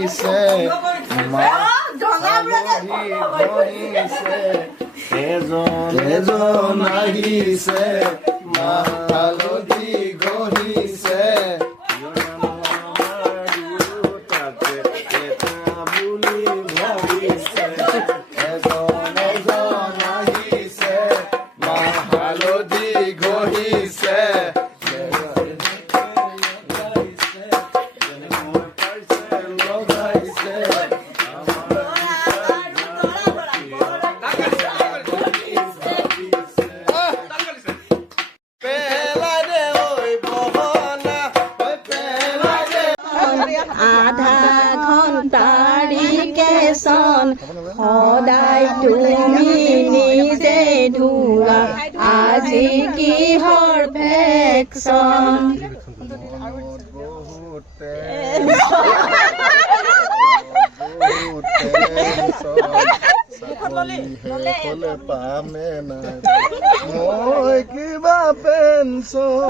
গহিছে এজন আহিছে মাহ হালধি গহিছে এজন আহিছে মাহ হালধি গহিছে আধা ঘণ্টাৰি কেছন সদায় তুমি নিজে ধোৱা আজি কিহৰ ভেকচন পামে নাই মই কিবা পেঞ্চন